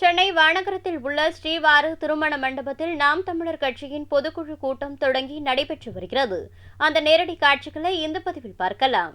சென்னை வானகரத்தில் உள்ள ஸ்ரீவாரு திருமண மண்டபத்தில் நாம் தமிழர் கட்சியின் பொதுக்குழு கூட்டம் தொடங்கி நடைபெற்று வருகிறது. அந்த நேரடி காட்சிகளை இந்த பதிவில் பார்க்கலாம்.